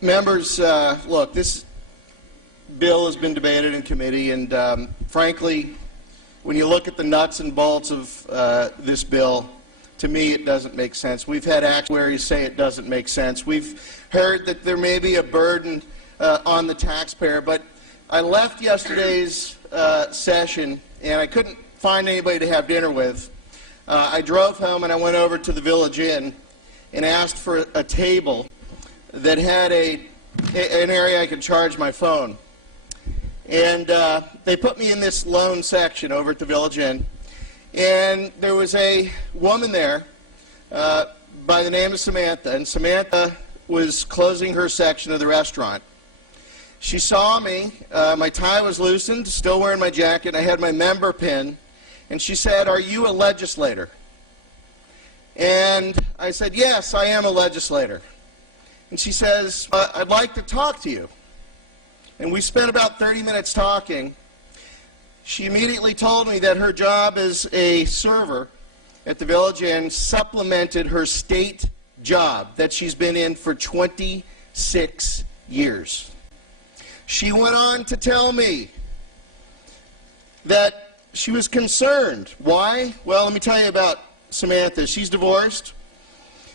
Members, look, this bill has been debated in committee, and frankly, when you look at the nuts and bolts of this bill, to me it doesn't make sense. We've had actuaries say it doesn't make sense. We've heard that there may be a burden on the taxpayer, but I left yesterday's session and I couldn't find anybody to have dinner with. I drove home and I went over to the Village Inn and asked for a table that had an area I could charge my phone. And they put me in this lone section over at the Village Inn. And there was a woman there by the name of Samantha. And Samantha was closing her section of the restaurant. She saw me. My tie was loosened, still wearing my jacket. I had my member pin. And she said, "Are you a legislator?" And I said, "Yes, I am a legislator." And she says, "I'd like to talk to you." And we spent about 30 minutes talking. She immediately told me that her job as a server at the Village Inn supplemented her state job that she's been in for 26 years. She went on to tell me that she was concerned. Why? Well, let me tell you about Samantha. She's divorced.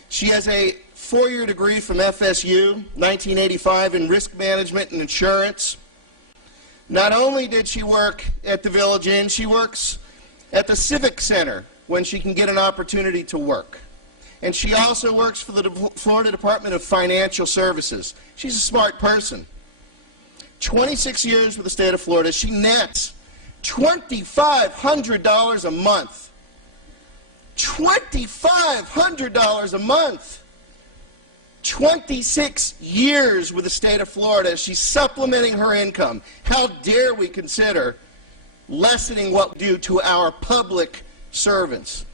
She has a 4-year degree from FSU, 1985, in risk management and insurance. Not only did she work at the Village Inn, she works at the Civic Center when she can get an opportunity to work. And she also works for the Florida Department of Financial Services. She's a smart person. 26 years with the state of Florida. She nets $2,500 a month. $2,500 a month. 26 years with the state of Florida. She's supplementing her income. How dare we consider lessening what we do to our public servants?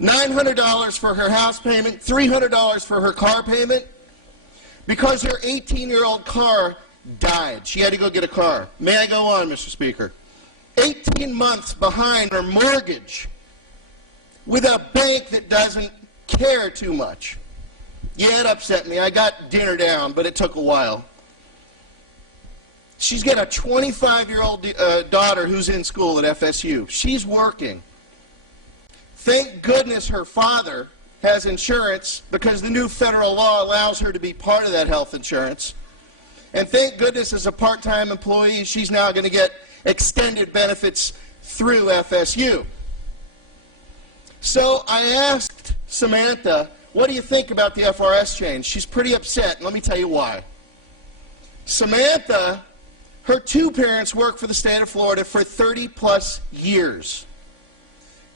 $900 for her house payment, $300 for her car payment, because her 18-year-old car died. She had to go get a car. May I go on, Mr. Speaker? 18 months behind her mortgage with a bank that doesn't care too much. Yeah, it upset me. I got dinner down, but it took a while. She's got a 25-year-old daughter who's in school at FSU. She's working. Thank goodness her father has insurance, because the new federal law allows her to be part of that health insurance. And thank goodness, as a part-time employee, she's now going to get extended benefits through FSU. So I asked Samantha, "What do you think about the FRS change?" She's pretty upset, and let me tell you why. Samantha, her two parents worked for the state of Florida for 30-plus years.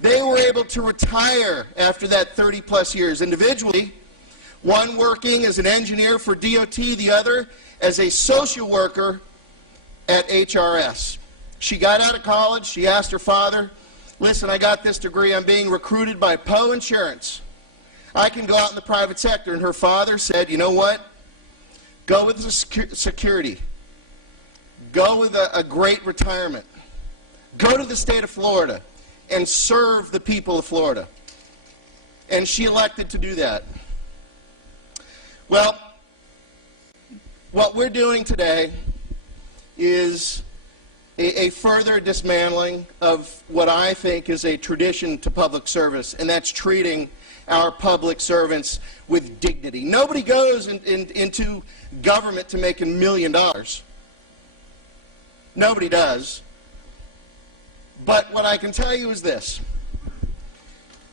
They were able to retire after that 30-plus years individually, one working as an engineer for DOT, the other as a social worker at HRS. She got out of college. She asked her father, "Listen, I got this degree. I'm being recruited by Poe Insurance. I can go out in the private sector." And her father said, "You know what? Go with the security. Go with a great retirement. Go to the state of Florida and serve the people of Florida." And she elected to do that. Well, what we're doing today is a further dismantling of what I think is a tradition to public service, and that's treating our public servants with dignity. Nobody goes into government to make $1 million. Nobody does. But what I can tell you is this.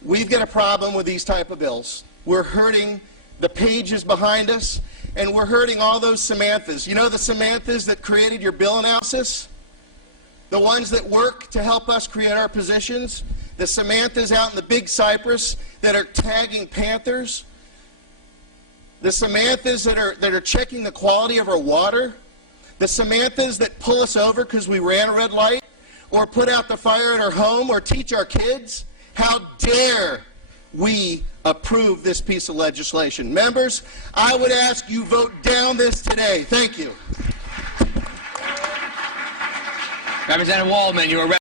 We've got a problem with these type of bills. We're hurting the pages behind us, and we're hurting all those Samanthas. You know the Samanthas that created your bill analysis? The ones that work to help us create our positions? The Samanthas out in the Big Cypress that are tagging Panthers? The Samanthas that are checking the quality of our water? The Samanthas that pull us over because we ran a red light? Or put out the fire at our home? Or teach our kids? How dare we approve this piece of legislation? Members, I would ask you vote down this today. Thank you. Representative Waldman, you are